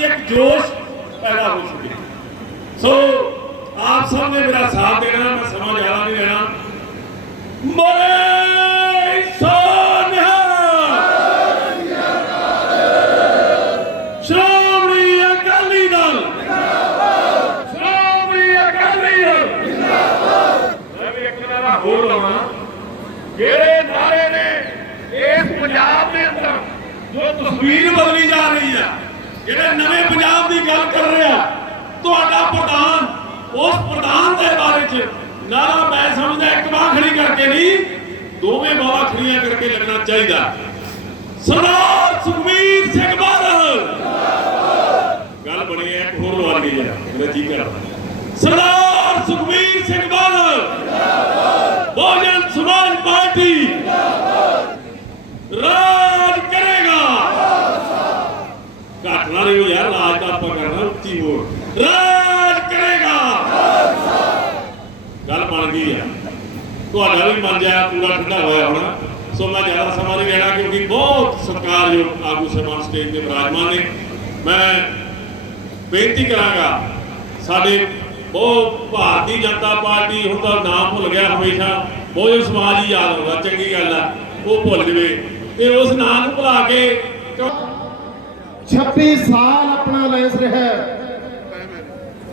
कि एक जोश पैदा हो सके। सो आप सब ने मेरा साथ देना, मैं समा ज़्यादा नहीं लेना। बोले सोनिया श्रोमणी अकाली दल, श्रोमणी अकाली दल। मैं भी एक नारा बोल रहा हूं, जेड़े नारे ने इस पंजाब के अंदर जो तस्वीर बदली जा रही है, जेड़े नवे पंजाब की गल कर रहे हैं, तुहाडा प्रधान उस प्रधान के बारे च नारा मैं समझदा एक बार खड़ी करके नहीं, दोवें बाबा खड़ियां करके लगना चाहिए। सरदार सुखबीर सिंह बादल गल बनी है, एक होर लवा ली है मेरा जी कर। सरदार सुखबीर सिंह बादल बहुजन समाज पार्टी राज करेगा। घट ना रही यार, राज का आप करना उच्ची बोल, राज करेगा। गल बन गई है, तुहाडा भी मन जाया पूरा ठंडा होया होना। सो मैं ज़्यादा समा नहीं लेना क्योंकि बहुत सत्कारयोग आगू साहबान स्टेज पर विराजमान ने। मैं बेनती करांगा, साडे बहुत भारतीय जनता पार्टी हूँ तो नाम भुल गया, हमेशा बहुजन समाज ही याद होगा, चंगी गल है वो भुल जाए तो उस नाम को भुला के 26 साल अपना लैस रहा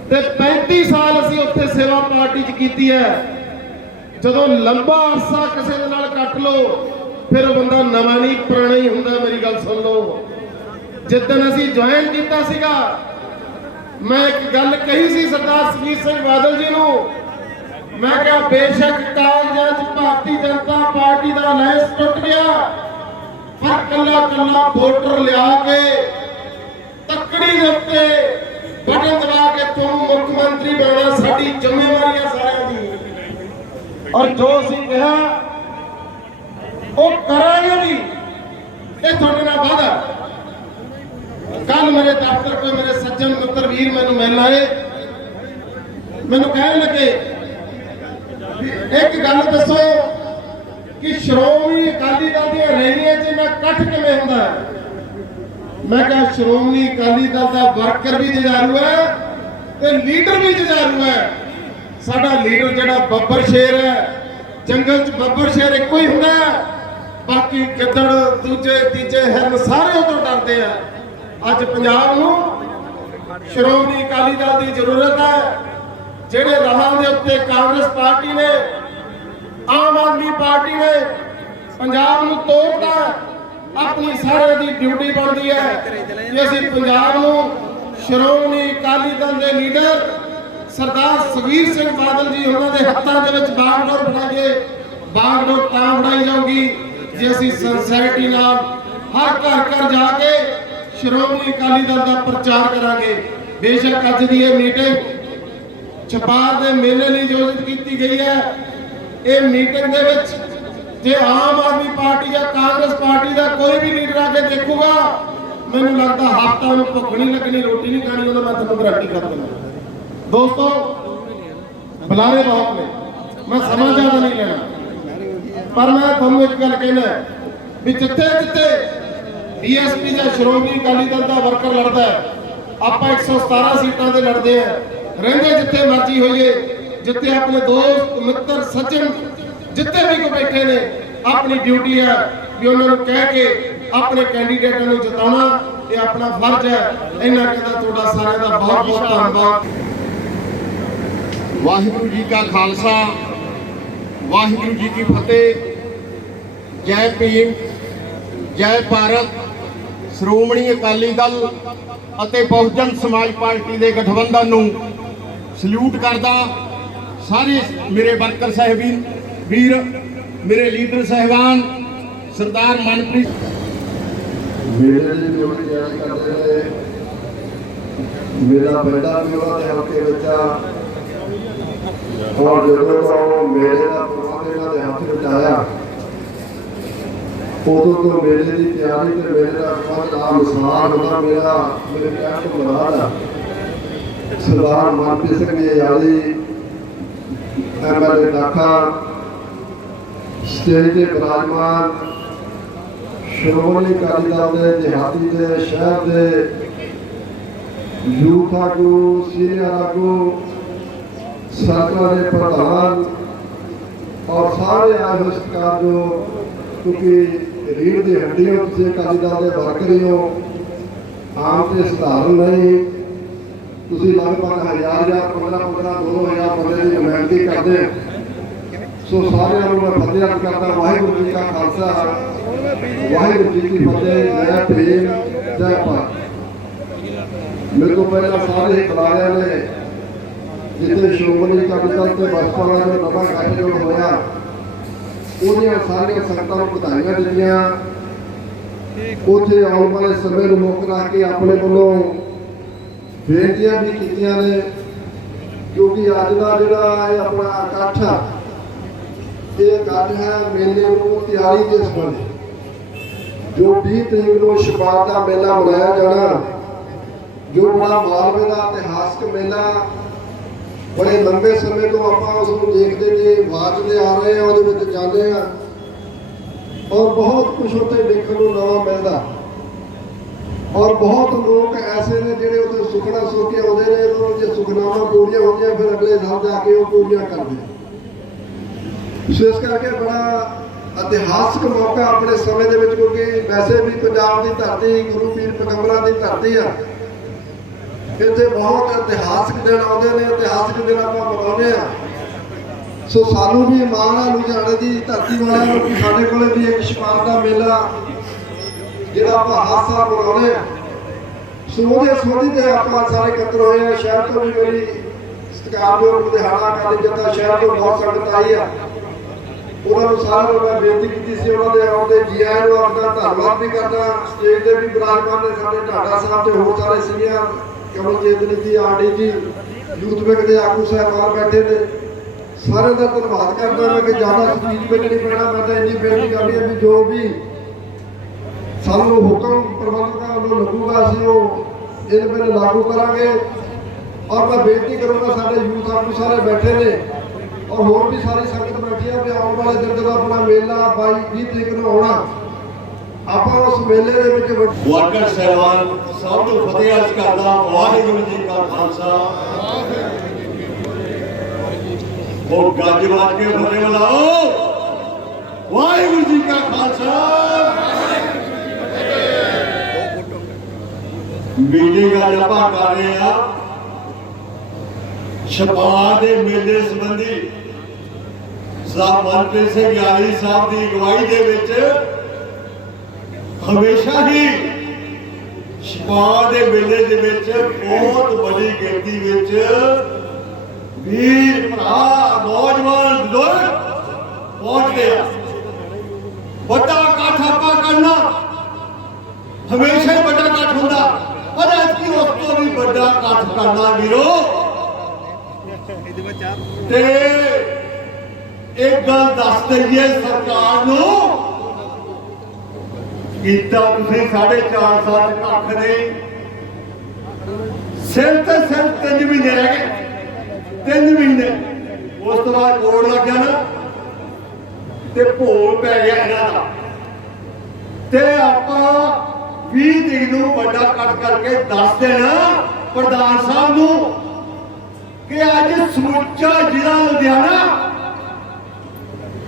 ते 35 साल असी उत्थे सेवा पार्टी च कीती है। जदों लंबा अरसा किसी दे नाल कट लो फिर बंदा नवा नहीं पुराना ही हुंदा। मेरी गल सुन लो, जिद्दन असी ज्वाइन कीता सीगा, मैं एक गल कही सी सरदार सुखबीर सिंह बादल जी नूं, मैं कहा बेशक कागजां च भारतीय जनता पार्टी दा लैस टुट गया, पर कला कला वोटर लिया के तकड़ी दे उत्ते बटन दबा के तुम मुख्यमंत्री बनना साडी जिम्मेवारी है सारिਆਂ दी। और जो असीं कहा वो करांगे भी, ये तुहाडे नाल वादा। कल मेरे दफ्तर कोई मेरे सज्जन मित्र वीर मैनूं मिलण आए, मैनूं कहण लगे एक गल दसो कि श्रोमणी अकाली दल दी रैलियां च इन्ना इकट्ठ किवें हुंदा है। मैं कहा श्रोमणी अकाली दल का वर्कर भी जुझारू है ते लीडर भी जुझारू है। साडा लीडर जिहड़ा बब्बर शेर है, जंगल च बब्बर शेर एक ही हुंदा है, बाकी गिद्दड़ दूजे तीजे हिरन सारे तो डरते हैं। अज पंजाब नूं श्रोमणी अकाली दल की जरूरत है। जिहड़े राहां दे उत्ते कांग्रेस पार्टी ने, आम आदमी पार्टी ने पंजाब नूं तोड़ता, अपनी सारे की ड्यूटी बनती है कि असीं पंजाब नूं श्रोमणी अकाली दल के लीडर सरदार सुखबीर सिंह बादल जी उन्होंने हत्थां दे विच बागडोर बनाइए। बागडोर तां बनाई जाऊगी जे असीं सिंसैरिटी नाल हर घर घर जाके श्रोमणी अकाली दल का प्रचार करांगे। बेशक अज दी ये मीटिंग छपार दे मेले लई आयोजित की गई है। ये मीटिंग दे विच जे आम आदमी पार्टी या कांग्रेस पार्टी का कोई भी लीडर आके देखूगा, मैनूं लगता हफ्ता में भुख नहीं लगनी, रोटी नहीं खानी, मैं तुहानूं गारंटी कर दूंगा। दोस्तों बुलारे बहुत ने, मैं समा ज़्यादा नहीं लेना, पर मैं तुहानूं एक गल कहना भी जिथे जिथे बीएसपी या श्रोमणी अकाली दल का वर्कर लड़ता है, आप 117 सीटां ते लड़ते हैं, रहिंदे जिथे मर्जी होइए, जिथे अपने दोस्त मित्र सज्जन जितने भी को बैठे ने, अपनी ड्यूटी है कि उन्होंने कह के अपने कैंडीडेटों को जिताना, ये अपना फर्ज है। इन्ना कहता तुहाडा सारिਆਂ ਦਾ बहुत बहुत धन्यवाद। वाहिगुरू जी का खालसा, वाहिगुरू जी की फतेह। जय भीम, जय भारत। श्रोमणी अकाली दल ਅਤੇ बहुजन समाज पार्टी के गठबंधन ਨੂੰ सल्यूट करदा। सारे मेरे वर्कर साहिबीन वीर, मेरे लीडर साहिबान, सरदार मनप्रीत मेरे लिए मेरा बेटा भी वह हल्के बच्चा और जो मेरे का प्रोग्राम हाथ में आया उदों तो मेरे की तैयारी तो मेरे का बहुत नाम समान होगा। मेरा मेरे प्यार को बना सरदार मनप्रीत सिंह यादी MLA दाखा स्टेज के विराजमान श्रोमणी अकाली दल के देहाती के शहर के यूथ आगू सीनियर आगू सरकार के प्रधान और सारे आए हुए सरकार जो क्योंकि रीढ़ की हड्डी हो तुम अकाली दल के वर्कर ही हो आम तो सधारण नहीं तुम लगभग 1000 1500 2000 बंदे की नुमाइंदगी करते सो सारे मैं फतेह अर्ज करता वाहिगुरू जी का खालसा वाहिगुरू जी की फतेह जय भीम जय भारत। मेरे को पहला सारे खिलाड़ियों ने जितने श्रोमणी अकाली दल से बसपा का जो नवा गठजोड़ होया उन्हें सारिया संगतां नूं बधाइयां दित्तियां उत्थे आउण वाले समय नूं मुੱਖ रख के अपने कोलों बेनतियां भी कीतियां ने क्योंकि अज का जिहड़ा ये अपना इकट्ठ आ ये इकट्ठ है मेले नूं तैयारी के संबंध जो 20 तरीक नूं छपार का मेला मनाया जाना जो बड़ा मालवे का इतिहासक मेला बड़े लंबे समय तो आप उसको देखते थे वाचते आ रहे हैं वो जाते हैं और बहुत कुछ उत्थे देखने को नवा मिलता और बहुत लोग ऐसे ने जिहड़े उत्थे सुखना सुख के आउंदे ने तो जे सुखनावां पूरीआं होंदियां फिर अगले साल जाके वो पूरीआं करदे विशेष करके बड़ा इतिहासक मौका अपने समय दे विच क्योंकि वैसे भी पंजाब की धरती गुरु पीर पैगंबरां की धरती आ इतने बहुत इतिहासक दिन आते हैं इतिहासक दिन आप मनाने सो सानू भी माण है लुधियाने की धरती वाले कि साढ़े को भी एक छपार का मेला जो आप हर साल मनाने सो वो संबंधी आप सारे इकट्ठे होए हैं शहर तो भी मेरी सत्कारयोग लुधियाना अकाली जत्था शहर तो बहुत संगत आई है उन्होंने सारे मैं बेनती की उन्होंने आउंदे जी आए अपना धन्यवाद भी करना स्टेज से भी विराजमान ने साढ़े ढाडा साहब से होर सारे सीनियर कमलजीत जी आरडी जी यूथ विंग के आगू साहबान बैठे ने सारे का धन्यवाद करता मैं कि ज़्यादा स्पीच में नहीं पैना मैं तो इन्नी बेनती करनी है भी जो भी सानू हुक्म प्रबंधकों वालों लगूगा असीं वो इन वेले लागू करांगे और मैं बेनती करूँगा सारे यूथ आगू सारे बैठे ने और होर भी सारी संगत बैठी है भी आने वाले दिन जो अपना मेला 22-20 तरीक नूं आउणा ਆਪਾਂ उस मेले ਦੇ ਵਿੱਚ वर्कर साहबान सब तो फतेह अर्ज करदा वाहिगुरू जी का खालसा वो गज बाज के फतेह बुलाओ वाहिगुरू जी का खालसा मीटिंग आज आप कर रहे हैं छपार के मेले संबंधी साहब मनप्रीत सिंह यारी साहब की अगवाई दे विच हमेशा ही छपार के मेले दे विच बहुत बड़ी गिनती विच वीर भरा नौजवान बुजुर्ग पहुंचते हैं बड़ा इकट्ठ आपा करना हमेशा ही बड़ा इकट्ठ होंदा पर अजकी उस तो भी बड़ा इकट्ठ करना वीरो ते एक गल दस दईए सरकार नूं कीता तुसीं 4.5 साल कख नहीं सिर्फ 3 महीने रह गए 3 महीने उस तो बाद कोड़ लग गया ना ते भोग पै गया इन्हां दा ते आपां 20 तरीक नूं बड़ा इकट्ठ करके दस देना प्रधान साहब नूं कि अज समूचा जिला लुधियाना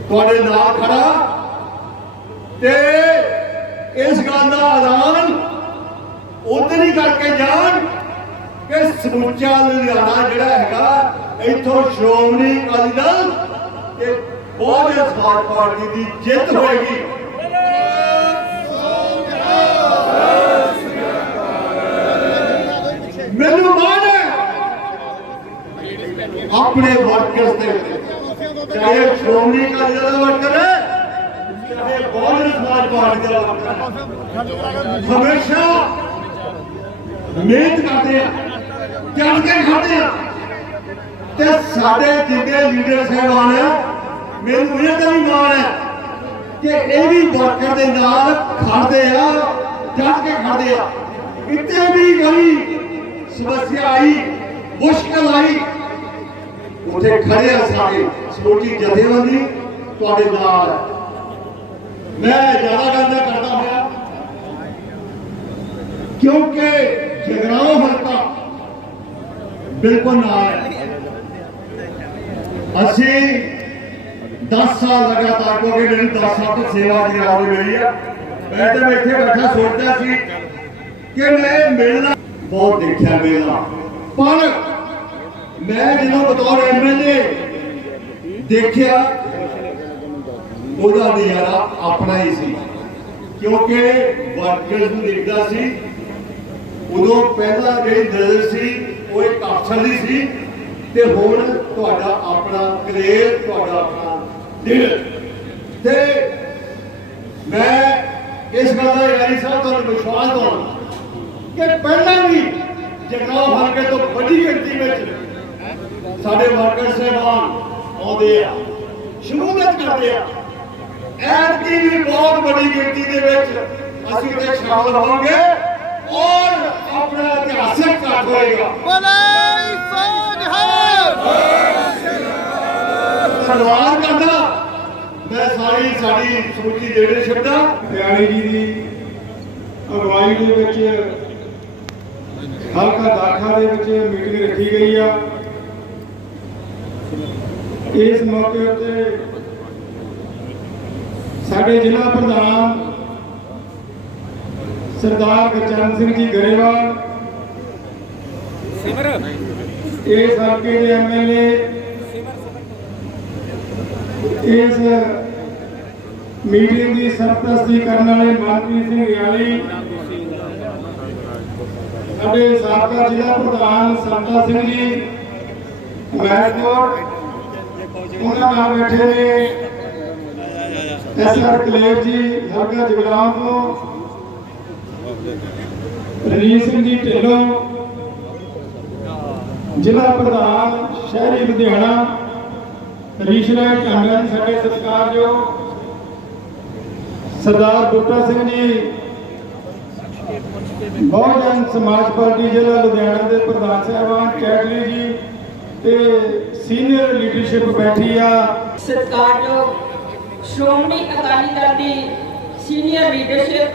तुहाडे नाल खड़ा ते इस गल का ऐलान उधर ही करके जान कि समूचा लुधियाना जिहड़ा हैगा इत्थों श्रोमणी अकाली दल ते बहुजन समाज पार्टी की जित होएगी। मैनूं मान है अपने वर्कर्स दे चाहे श्रोमणी अकाली दल का वर्कर है चाहे बहुजन समाज पार्टी का वर्कर हमेशा मेहनत करते हैं चढ़ के खाते हैं ते साडे जिन्ने लीडर साहबान है मैनूं इह दा भी मान है कि ये भी वर्कर दे नाल खड़दे आ चढ़ के खड़दे आ किते भी कोई समस्या आई मुश्किल आई उठे खड़े सारे समूची जथेबंदी तुहाडे नाल है। मैं ज्यादा गल नहीं करता होया क्योंकि जगराओं हल्का बिल्कुल नाल है। असी 10 साल लगातार, क्योंकि मेरी 10 साल तो सेवा जगाव मिली है, मैं तो इतने बैठा सोचता सी कि मैं मिलना बहुत देखा मिलना, पर मैं जो बतौर MLA देखा ਉਹਦਾ ਨਜ਼ਾਰਾ ਆਪਣਾ ਹੀ ਸੀ, क्योंकि वर्कर्स ਨੂੰ ਦੇਖਦਾ ਸੀ। ਉਦੋਂ ਪਹਿਲਾਂ ਜਿਹੜੀ ਨਜ਼ਰ ਸੀ ਉਹ ਇੱਕ ਅਫਸਰ ਦੀ ਸੀ, ਤੇ ਹੁਣ ਤੁਹਾਡਾ ਆਪਣਾ ਕਲੇਰ, ਤੁਹਾਡਾ ਆਪਣਾ ਦਿਲ। ਤੇ ਮੈਂ ਇਸ ਗੱਲ ਦਾ ਯਾਰੀ ਸਾਹਿਬ ਤੁਹਾਨੂੰ ਵਿਸ਼ਵਾਸ ਦਿਵਾਉਣਾ ਕਿ ਪਹਿਲਾਂ ਵੀ ਜਗਰਾਉਂ ਹਲਕੇ ਤੋਂ ਵੱਡੀ ਗਿਣਤੀ ਵਿੱਚ ਸਾਡੇ ਵਰਕਰ ਸਾਹਿਬਾਨ ਆਉਂਦੇ ਆ, ਸ਼ਮੂਲੀਅਤ ਕਰਦੇ ਆ। ਐਤਕੀ ਵੀ ਬਹੁਤ ਵੱਡੀ ਗਿਣਤੀ ਦੇ ਵਿੱਚ ਅਸੀਂ ਉੱਥੇ ਸ਼ਾਮਲ ਹੋਵਾਂਗੇ ਔਰ ਆਪਣਾ ਇਤਿਹਾਸਕ ਘਾਟ ਹੋਏਗਾ। ਸਨਮਾਨ ਕਰਦਾ ਮੈਂ ਸਾਡੀ ਸਮੁੱਚੀ ਲੀਡਰਸ਼ਿਪ ਦਾ। ਪਿਆਰੀ ਜੀ ਦੀ ਅਗਵਾਈ ਦੇ ਵਿੱਚ ਹਲਕਾ ਦਾਖਾ ਦੇ ਵਿੱਚ ਮੀਟਿੰਗ ਰੱਖੀ ਗਈ ਆ। ਇਸ ਮੌਕੇ ਉੱਤੇ ਸਾਡੇ ਜ਼ਿਲ੍ਹਾ ਪ੍ਰਧਾਨ ਸਰਦਾਰ ਗੁਰਚਰਨ ਸਿੰਘ ਜੀ ਗਰੇਵਾਲ, ਇਸ ਹਲਕੇ ਦੇ MLA, ਇਸ ਮੀਟਿੰਗ ਦੀ ਸਰਪ੍ਰਸਤੀ ਕਰਨ ਵਾਲੇ ਮਨਪ੍ਰੀਤ ਸਿੰਘ ਰਿਆਲੀ, ਸਾਡੇ ਸਾਬਕਾ ਜ਼ਿਲ੍ਹਾ ਪ੍ਰਧਾਨ ਸੰਤਾ ਸਿੰਘ ਜੀ ਮਹਿਤਪੁਰ, ਉਹਨਾਂ ਨਾਲ ਬੈਠੇ ਨੇ SR ਕਲੇਰ ਜੀ ਹਲਕਾ ਜਗਰਾਉਂ ਤੋਂ, ਰਣਜੀਤ ਸਿੰਘ ਜੀ ਢਿੱਲੋਂ ਜ਼ਿਲ੍ਹਾ ਪ੍ਰਧਾਨ ਸ਼ਹਿਰੀ ਲੁਧਿਆਣਾ, ਹਰੀਸ਼ ਰਾਏ ਢਾਂਡਾ ਜੀ ਸਾਡੇ ਸਤਿਕਾਰਯੋਗ, ਸਰਦਾਰ ਬੂਟਾ ਸਿੰਘ ਜੀ ਬਹੁਜਨ ਸਮਾਜ ਪਾਰਟੀ ਜ਼ਿਲ੍ਹਾ ਲੁਧਿਆਣਾ ਦੇ ਪ੍ਰਧਾਨ ਸਾਹਿਬਾਨ, ਕੈਟਲੀ ਜੀ ਤੇ ਸੀਨੀਅਰ ਲੀਡਰਸ਼ਿਪ ਬੈਠੀ ਆ। ਸਤਿਕਾਰਯੋਗ ਸ਼੍ਰੋਮਣੀ ਅਕਾਲੀ ਦਲ ਦੀ ਸੀਨੀਅਰ ਲੀਡਰਸ਼ਿਪ,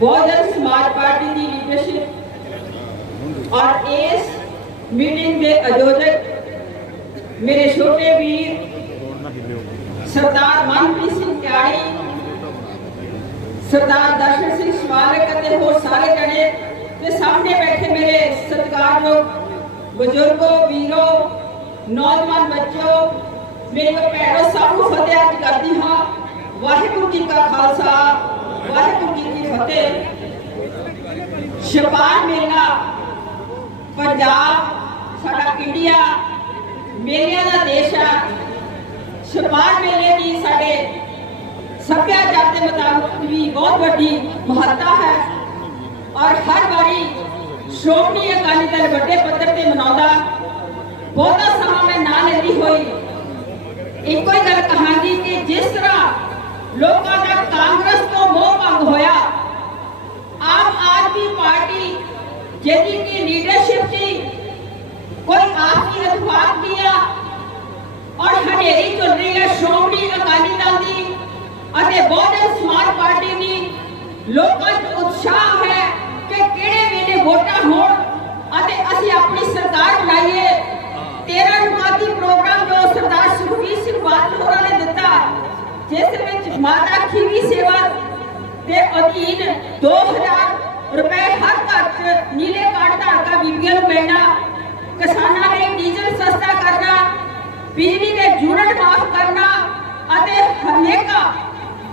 ਬਹੁਜਨ ਸਮਾਜ ਪਾਰਟੀ ਦੀ ਲੀਡਰਸ਼ਿਪ ਔਰ ਇਸ ਮੀਟਿੰਗ ਦੇ ਆਯੋਜਕ ਮੇਰੇ ਛੋਟੇ ਵੀਰ ਸਰਦਾਰ ਮਨਪ੍ਰੀਤ ਸਿੰਘ ਤਿਆੜੀ, ਸਰਦਾਰ ਦਰਸ਼ਨ ਸਿੰਘ ਸਵਾਲਕ ਅਤੇ ਹੋਰ ਸਾਰੇ ਜਣੇ ਤੇ ਸਾਹਮਣੇ ਬੈਠੇ ਮੇਰੇ ਸਤਿਕਾਰਯੋਗ ਬਜ਼ੁਰਗੋ, ਵੀਰੋ, ਨੌਜਵਾਨ ਬੱਚੋ, ਮੇਰੇ ਭੈਣੋ, ਸਭ ਨੂੰ ਫਤਿਹ ਅੱਜ ਕਰਦੀ ਹਾਂ। ਵਾਹਿਗੁਰੂ ਜੀ ਕਾ ਖਾਲਸਾ, ਵਾਹਿਗੁਰੂ ਜੀ ਕੀ ਫਤਿਹ। ਛਪਾਰ ਮੇਲਾ ਪੰਜਾਬ ਸਾਡਾ ਇੰਡੀਆ ਮੇਲਿਆਂ ਦਾ ਦੇਸ਼ ਆ। ਛਪਾਰ ਮੇਲੇ ਦੀ ਸਾਡੇ ਸੱਭਿਆਚਾਰ ਦੇ ਮੁਤਾਬਕ ਵੀ ਬਹੁਤ ਵੱਡੀ ਮਹੱਤਤਾ ਹੈ ਔਰ ਹਰ ਵਾਰੀ ਸ਼੍ਰੋਮਣੀ ਅਕਾਲੀ ਦਲ ਵੱਡੇ ਪੱਧਰ ਤੇ ਮਨਾਉਂਦਾ। ਬਹੁਤਾ ਸਮਾਂ ਮੈਂ ਨਾ ਲੈਂਦੀ ਹੋਈ ਇੱਕੋ ਹੀ ਗੱਲ ਕਹਾਂਗੀ ਕਿ ਜਿਸ ਤਰ੍ਹਾਂ ਲੋਕਾਂ ਦਾ ਕਾਂਗਰਸ ਤੋਂ ਮੋਹ ਭੰਗ ਹੋਇਆ, ਆਮ ਆਦਮੀ ਪਾਰਟੀ ਜਿਹਦੀ ਕਿ ਲੀਡਰਸ਼ਿਪ ਸੀ कोई आपकी अखबार किया और हनेरी चल रही है श्रोमणी अकाली दल की बहुजन समाज पार्टी की। लोगों च उत्साह है कि किहड़े वेले वोटां होण अते असीं अपनी सरकार बनाईए। 13 नुमाती प्रोग्राम जो सरदार सुखबीर सिंह बादल होरां ने दिता, जिस विच माता खीवी सेवा के अधीन 2000 रुपए हर घर च नीले कार्ड धारका बीबियां नूं मिलना, किसानां ने डीजल सस्ता करना, बिजली के यूनिट माफ करना अते हनेका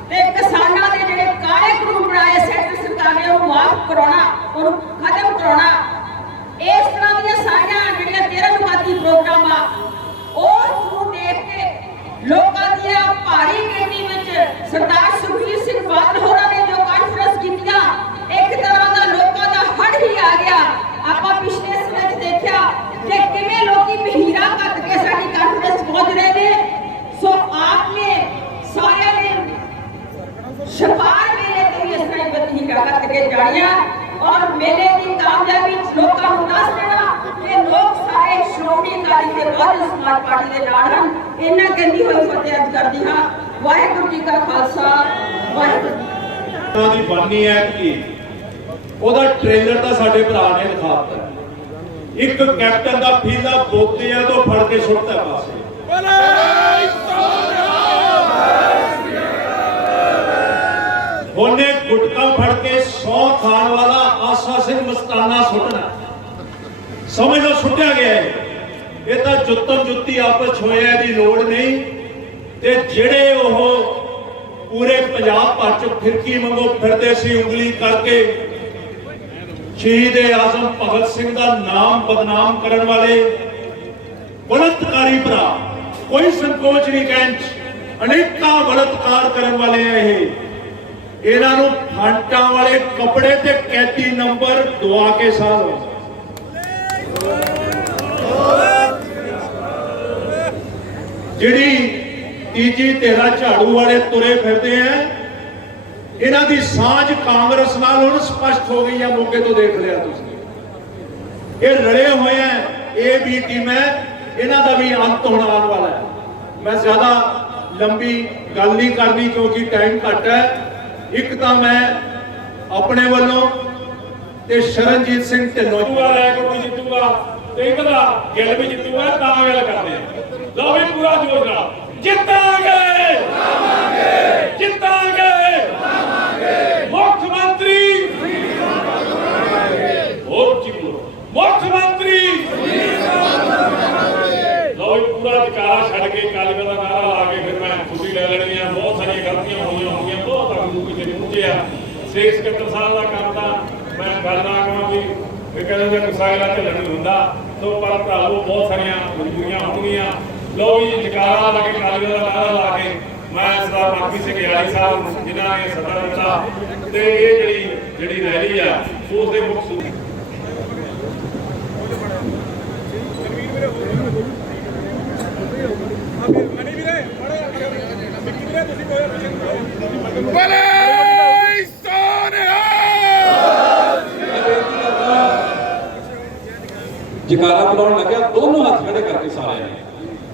ते किसानां दे जिहड़े काले कानून बनाए सेंटर सरकार ने वो माफ कराना, उन्हें खत्म कराना। इस तरह दी सारियां जिहड़ियां 13 नुमाती प्रोग्राम आ उस नूं देख के लोकां दी भारी गिणती विच सरदार सुखबीर सिंह बादल होरां ने जो कॉन्फ्रेंस कीतियां, एक तरह दा लोकां दा हड़ ही आ गया। आपां पिछले समय च देखिया कि किवें लोकी महीरा घट के साडी कॉन्फ्रेंस पहुंच रहे ने। सो आपने सारे ने छपार मेले ते भी इस तरह महीरा घट के जानिया और मेले की कामयाबी लोकां नूं दस देना कि लोग सारे श्रोमणी अकाली ते बहुजन समाज पार्टी दे नाल हन। इन्हां कहंदी होई फतेह अर्ज करदी हां। वाहिगुरू जी का खालसा, वाहिगुरू ਦੀ ਬਣਨੀ ਹੈ ਕਿ ਉਹਦਾ ਟ੍ਰੇਲਰ ਤਾਂ ਸਾਡੇ ਭਰਾ ਨੇ ਦਿਖਾਤਾ। ਇੱਕ ਕੈਪਟਨ ਦਾ ਫੀਲਾ ਬੋਤਿਆਂ ਤੋਂ ਫੜ ਕੇ ਸੁੱਟਦਾ ਪਾਸੇ। ਉਹਨੇ ਗੁਟਕਾ ਫੜ ਕੇ 100 ਖਾਣ ਵਾਲਾ ਆਸਾ ਸਿੰਘ ਮਸਤਾਨਾ ਸੁੱਟਣਾ। ਸਮਝ ਲਓ ਸੁੱਟਿਆ ਗਿਆ ਹੈ। ਇਹ ਤਾਂ ਜੁੱਤਮ ਜੁੱਤੀ ਆਪਸ ਹੋਇਆ ਦੀ ਲੋੜ ਨਹੀਂ। ਤੇ ਜਿਹੜੇ ਉਹ ਪੂਰੇ ਪੰਜਾਬ ਭਰ ਚ ਫਿਰਕੀ ਵਾਂਗੂ ਫਿਰਦੇ ਸੀ ਉਂਗਲੀ ਕਰਕੇ ਸ਼ਹੀਦ ਆਜ਼ਮ ਭਗਤ ਸਿੰਘ ਦਾ ਨਾਮ ਬਦਨਾਮ ਕਰਨ ਵਾਲੇ ਬਲਾਤਕਾਰੀ ਭਰਾ, ਕੋਈ ਸੰਕੋਚ ਨਹੀਂ ਕਹਿਣ ਚ, ਅਨੇਕਾਂ ਬਲਾਤਕਾਰ ਕਰਨ ਵਾਲੇ ਆ ਇਹ। ਇਹਨਾਂ ਨੂੰ ਫਾਂਟਾਂ ਵਾਲੇ ਕੱਪੜੇ ਤੇ ਕੈਦੀ ਨੰਬਰ ਦਵਾ ਕੇ ਸਾਧ ਜਿਹੜੀ ਤੀਜੀ ਤੇਰਾ ਝਾੜੂ ਵਾਲੇ ਤੁਰੇ ਫਿਰਦੇ ਆ, ਇਹਨਾਂ ਦੀ ਸਾਂਝ ਕਾਂਗਰਸ ਨਾਲ ਹੁਣ ਸਪਸ਼ਟ ਹੋ ਗਈ ਆ। ਮੌਕੇ ਤੋਂ ਦੇਖ ਲਿਆ ਤੁਸੀਂ, ਇਹ ਰਲੇ ਹੋਏ ਆ। ਇਹ ਵੀ ਟੀਮ ਹੈ, ਇਹਨਾਂ ਦਾ ਵੀ ਅੰਤ ਹੋਣ ਆਉਣ ਵਾਲਾ ਹੈ। ਮੈਂ ਜ਼ਿਆਦਾ ਲੰਬੀ ਗੱਲ ਨਹੀਂ ਕਰਨੀ ਕਿਉਂਕਿ ਟਾਈਮ ਘੱਟ ਹੈ। ਇੱਕ ਤਾਂ ਮੈਂ ਆਪਣੇ ਵੱਲੋਂ ਤੇ ਸ਼ਰਨਜੀਤ ਸਿੰਘ ਢਿੱਲੋਂ ਲੈ ਕੇ ਕੋਈ ਜਿੱਤੂਗਾ ਤੇ ਇੱਕ ਦਾ ਗਿੱਲ ਵੀ ਜਿੱਤੂਗਾ, ਤਾਂ ਗੱਲ ਕਰਦੇ ਆ। ਲਓ ਵੀ ਪੂਰਾ ਜੋਰ ਨਾਲ ਜਿੱਤਾਂਗੇ, ਜਿੱਤਾਂਗੇ, ਮੁੱਖ ਮੰਤਰੀ ਹੋਰ ਚਿਕੋ ਮੁੱਖ ਮੰਤਰੀ। ਲਓ ਵੀ ਪੂਰਾ ਜਕਾਰਾ ਛੱਡ ਕੇ ਕਾਲੀ ਦਾ ਨਾਰਾ ਲਾ ਕੇ ਫਿਰ ਮੈਂ ਖੁਸ਼ੀ ਲੈ ਲੈਣੀ ਆ। ਬਹੁਤ ਸਾਰੀਆਂ ਗਲਤੀਆਂ ਹੋਈਆਂ, ਬਹੁਤ ਅਗੂ ਕਿਤੇ ਪਹੁੰਚਿਆ। ਸ਼ੇਖ ਸਕੱਤਰ ਸਾਹਿਬ ਦਾ ਕੰਮ ਤਾਂ ਮੈਂ ਗੱਲ ਨਾ ਕਰਾਂ ਵੀ ਇਹ ਕਹਿੰਦੇ ਮਿਸਾਇਲਾਂ ਝੱਲਣ ਨਹੀਂ ਹੁੰਦਾ। ਸੋ ਪਰ ਭਰਾਵੋ ਬਹੁਤ ਸਾਰੀਆਂ ਮਜਬੂਰੀਆਂ ਹੋਣਗੀਆਂ। ਲਓ ਜੀ ਜਕਾਰਾ ਲਾ ਕੇ ਕਾਲੀ ਦਾ ਨਾਰਾ ਲਾ ਕੇ ਮੈਂ ਸਰਦਾਰ ਮਨਪ੍ਰੀਤ ਸਿੰਘ ਯਾਰੀ ਸਾਹਿਬ ਜਿਨ੍ਹਾਂ ਨੇ ਸੱਦਾ ਦਿੱਤਾ ਤੇ ਇਹ ਜਿਹੜੀ ਰੈਲੀ ਆ ਉਸ ਦੇ ਮੁੱਖ ਜਕਾਰਾ ਬੁਲਾਉਣ ਲੱਗਿਆ, ਦੋਨੋਂ ਹੱਥ ਖੜੇ ਕਰਕੇ ਸਾਰਿਆਂ ਨੇ,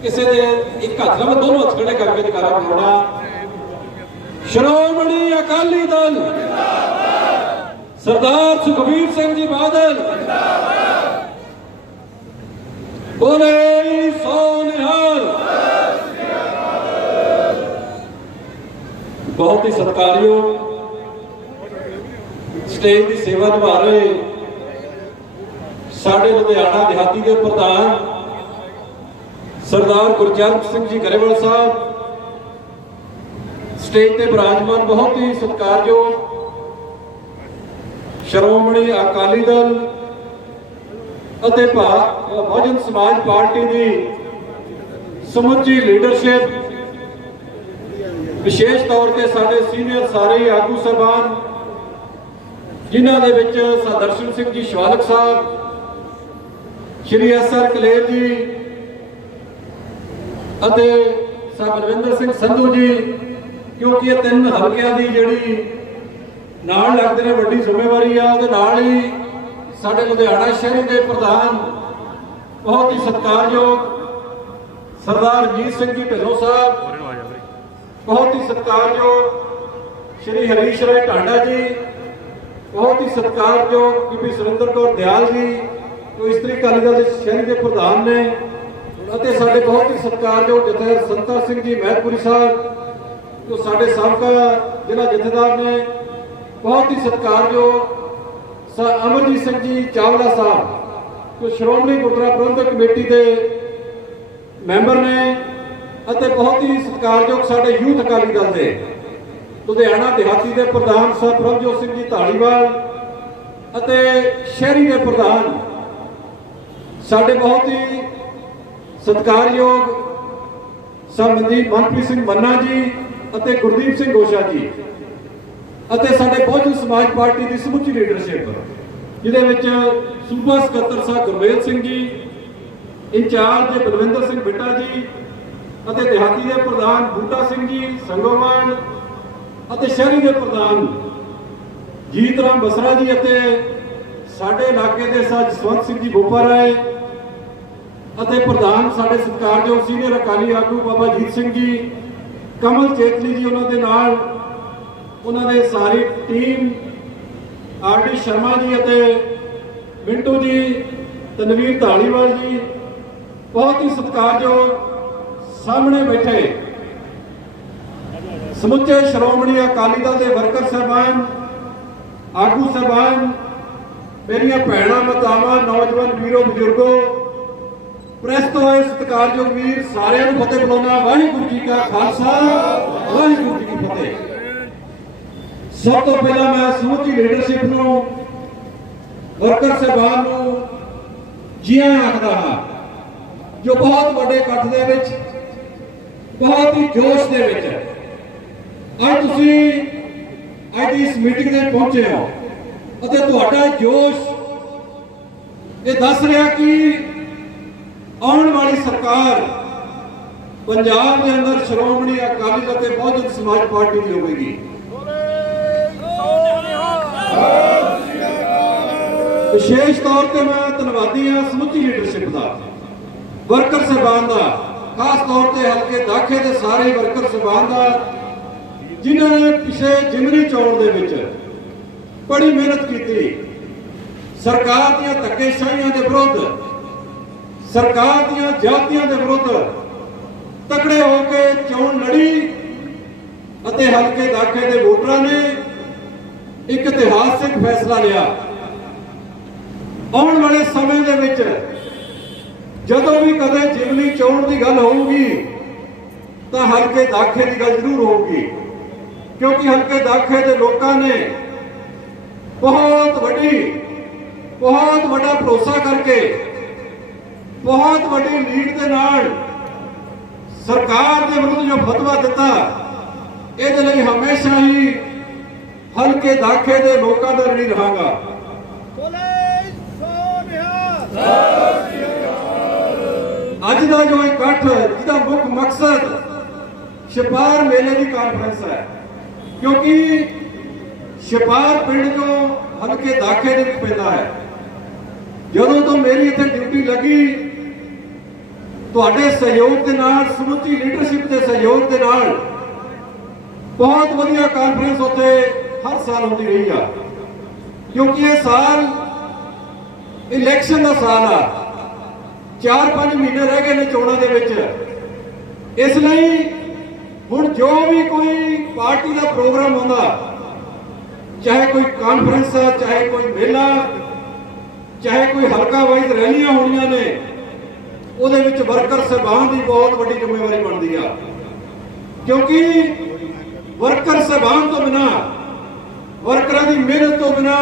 ਕਿਸੇ ਦੇ ਇੱਕ ਹੱਥ ਨਾਲ ਦੋਨੋਂ ਹੱਥ ਖੜੇ ਕਰਕੇ ਜਕਾਰਾ ਬੁਲਾਉਣਾ। ਸ਼੍ਰੋਮਣੀ ਅਕਾਲੀ ਦਲ ਸਰਦਾਰ ਸੁਖਬੀਰ ਸਿੰਘ ਜੀ ਬਾਦਲ ਬੋਲੇ ਸੋ ਨਿਹਾਲ। ਬਹੁਤ ਹੀ ਸਤਿਕਾਰਯੋਗ ਸਟੇਜ ਦੀ ਸੇਵਾ ਨਿਭਾ ਰਹੇ ਸਾਡੇ ਲੁਧਿਆਣਾ ਦਿਹਾਤੀ ਦੇ ਪ੍ਰਧਾਨ ਸਰਦਾਰ ਗੁਰਚਰਨ ਸਿੰਘ ਜੀ ਗਰੇਵਾਲ ਸਾਹਿਬ, ਸਟੇਜ ਤੇ ਬਿਰਾਜਮਾਨ ਬਹੁਤ ਹੀ ਸਤਿਕਾਰਯੋਗ ਸ਼੍ਰੋਮਣੀ ਅਕਾਲੀ ਦਲ ਅਤੇ ਬਹੁਜਨ ਸਮਾਜ ਪਾਰਟੀ ਦੀ ਸਮੁੱਚੀ ਲੀਡਰਸ਼ਿਪ, ਵਿਸ਼ੇਸ਼ ਤੌਰ ਤੇ ਸਾਡੇ ਸੀਨੀਅਰ ਸਾਰੇ ਆਗੂ ਸਾਹਿਬਾਨ ਜਿਨ੍ਹਾਂ ਦੇ ਵਿੱਚ ਦਰਸ਼ਨ ਸਿੰਘ ਜੀ ਸ਼ਵਾਲਕ ਸਾਹਿਬ, ਸ਼੍ਰੀ ਐਸ.ਆਰ. ਕਲੇਰ ਜੀ ਅਤੇ ਸਾਹਿਬ ਬਲਵਿੰਦਰ ਸਿੰਘ ਸੰਧੂ ਜੀ, ਕਿਉਂਕਿ ਇਹ ਤਿੰਨ ਹਲਕਿਆਂ ਦੀ ਜਿਹੜੀ ਨਾਲ ਲੱਗਦੇ ਨੇ ਵੱਡੀ ਜ਼ਿੰਮੇਵਾਰੀ ਆ। ਉਹਦੇ ਨਾਲ ਹੀ ਸਾਡੇ ਲੁਧਿਆਣਾ ਸ਼ਹਿਰ ਦੇ ਪ੍ਰਧਾਨ ਬਹੁਤ ਹੀ ਸਤਿਕਾਰਯੋਗ ਸਰਦਾਰ ਰਣਜੀਤ ਸਿੰਘ ਜੀ ਢਿੱਲੋਂ ਸਾਹਿਬ, ਬਹੁਤ ਹੀ ਸਤਿਕਾਰਯੋਗ ਸ਼੍ਰੀ ਹਰੀਸ਼ ਰਾਏ ਢਾਂਡਾ ਜੀ, ਬਹੁਤ ਹੀ ਸਤਿਕਾਰਯੋਗ ਬੀਬੀ ਸੁਰਿੰਦਰ ਕੌਰ ਦਿਆਲ ਜੀ ਜੋ ਇਸਤਰੀ ਅਕਾਲੀ ਦਲ ਦੇ ਸ਼ਹਿਰੀ ਦੇ ਪ੍ਰਧਾਨ ਨੇ, ਅਤੇ ਸਾਡੇ ਬਹੁਤ ਹੀ ਸਤਿਕਾਰਯੋਗ ਜਥੇਦਾਰ ਸੰਤਾ ਸਿੰਘ ਜੀ ਮਹਿਤਪੁਰੀ ਸਾਹਿਬ ਜੋ ਸਾਡੇ ਸਾਬਕਾ ਜ਼ਿਲ੍ਹਾ ਜਥੇਦਾਰ ਨੇ, ਬਹੁਤ ਹੀ ਸਤਿਕਾਰਯੋਗ ਅਮਰਜੀਤ ਸਿੰਘ ਜੀ ਚਾਵਲਾ ਸਾਹਿਬ ਜੋ ਸ਼੍ਰੋਮਣੀ ਗੁਰਦੁਆਰਾ ਪ੍ਰਬੰਧਕ ਕਮੇਟੀ ਦੇ ਮੈਂਬਰ ਨੇ, ਅਤੇ ਬਹੁਤ ਹੀ ਸਤਿਕਾਰਯੋਗ ਸਾਡੇ ਯੂਥ ਅਕਾਲੀ ਦਲ ਦੇ ਲੁਧਿਆਣਾ ਦਿਹਾਤੀ ਦੇ ਪ੍ਰਧਾਨ ਸਾਹਿਬ ਪ੍ਰਭਜੋਤ ਸਿੰਘ ਜੀ ਧਾਲੀਵਾਲ ਅਤੇ ਸ਼ਹਿਰੀ ਦੇ ਪ੍ਰਧਾਨ ਸਾਡੇ ਬਹੁਤ ਹੀ ਸਤਿਕਾਰਯੋਗ ਮਨਪ੍ਰੀਤ ਸਿੰਘ ਮੰਨਾ ਜੀ ਅਤੇ ਗੁਰਦੀਪ ਸਿੰਘ ਗੋਸ਼ਾ ਜੀ, ਅਤੇ ਸਾਡੇ ਬਹੁਜਨ ਸਮਾਜ ਪਾਰਟੀ ਦੀ ਸਮੁੱਚੀ ਲੀਡਰਸ਼ਿਪ ਜਿਹਦੇ ਵਿੱਚ ਸੂਬਾ ਸਕੱਤਰ ਸਾਹਿਬ ਗੁਰਮੇਲ ਸਿੰਘ ਜੀ, ਇੰਚਾਰਜ ਬਲਵਿੰਦਰ ਸਿੰਘ ਬਿੱਟਾ ਜੀ ਅਤੇ ਦਿਹਾਤੀ ਦੇ ਪ੍ਰਧਾਨ ਬੂਟਾ ਸਿੰਘ ਜੀ ਸੰਗੋਵਾਲ ਅਤੇ ਸ਼ਹਿਰੀ ਦੇ ਪ੍ਰਧਾਨ ਜੀਤ ਰਾਮ ਬਸਰਾ ਜੀ ਅਤੇ ਸਾਡੇ ਇਲਾਕੇ ਦੇ ਜਸਵੰਤ ਸਿੰਘ ਜੀ ਬੋਪਾ ਰਾਏ ਅਤੇ ਪ੍ਰਧਾਨ ਸਾਡੇ ਸਤਿਕਾਰਯੋਗ ਸੀਨੀਅਰ ਅਕਾਲੀ ਆਗੂ ਬਾਬਾ ਜੀਤ ਸਿੰਘ ਜੀ, ਕਮਲ ਚੇਤਲੀ ਜੀ ਉਹਨਾਂ ਦੇ ਨਾਲ, ਉਹਨਾਂ ਦੇ ਸਾਰੀ ਟੀਮ, ਆਰ.ਡੀ. ਸ਼ਰਮਾ ਜੀ ਅਤੇ ਮਿੰਟੂ ਜੀ ਤਨਵੀਰ ਧਾਲੀਵਾਲ ਜੀ, बहुत ही सत्कारयोग सामने बैठे समुचे श्रोमणी अकाली दल के वर्कर साहबान, आगू साहबान, मेरिया भैणां मातावां, नौजवान वीरों बजुर्गों, प्रेस तो होए सत्कारयोग वीर सारिआं नूं फतेह बुलाउणा। वाहिगुरू जी का खालसा, वाहिगुरू जी की फतेह। सब तो पहला मैं समूची लीडरशिप नूं, वर्कर साहबान नूं जी आਇਆਂ आखदा हां, जो बहुत बड़े इकट्ठ दे विच, बहुत ही जोश दे विच अज तुसीं अज दी इस मीटिंग दे पहुंचे हो अते तुहाडा जोश ये दस रहा कि आउण वाली सरकार पंजाब के अंदर श्रोमणी अकाली दल ते बहुजन समाज पार्टी की होगी। विशेष तौर पर मैं धन्नवादी हाँ समुची लीडरशिप का, वर्कर साहबान का, खास तौर पर हल्के दाखे के सारे वर्कर साहबान का, जिन्होंने पिछले जिमनी चोण दे विच बड़ी मेहनत की, सरकार दी धक्केशाहियां के विरुद्ध, सरकार दी जातियां के विरुद्ध तकड़े होकर चोण लड़ी अते हल्के दाखे के वोटरां ने एक इतिहासिक फैसला लिया। आने वाले समय दे विच जदों भी कदे जिमनी चोण की गल होगी तो हल्के दाखे की गल जरूर होगी, क्योंकि हल्के दाखे के लोगों ने बहुत बड़ा भरोसा करके बहुत बड़ी लीड के नाल सरकार के विरुद्ध जो फतवा दिता, इहदे लई हमेशा ही हल्के दाखे के लोगों का ऋणी रहांगा। अज का जो इकट्ठ जिसका मुख्य मकसद छपार मेले की कॉन्फ्रेंस है, क्योंकि छपार पिंड जो हल्के दाखे दे विच पैंदा है। जदों तो मेरी इत्थे ड्यूटी लगी, तुहाडे सहयोग के नाल, समुची लीडरशिप के सहयोग के नाल बहुत वधिया कॉन्फ्रेंस उत्थे हर साल होती रही है, क्योंकि ये साल इलैक्शन का साल आ, 4-5 महीने रह गए ने चोणों के विच। इसलिए हुण जो भी कोई पार्टी का प्रोग्राम होंदा, चाहे कोई कॉन्फ्रेंस है, चाहे कोई मेला, चाहे कोई हल्का वाइज रैलियां होनियां ने, उहदे विच वर्कर साहबान की बहुत बड़ी जिम्मेवारी बनती है, क्योंकि वर्कर साहबान तो बिना, वर्करां की मेहनत तो बिना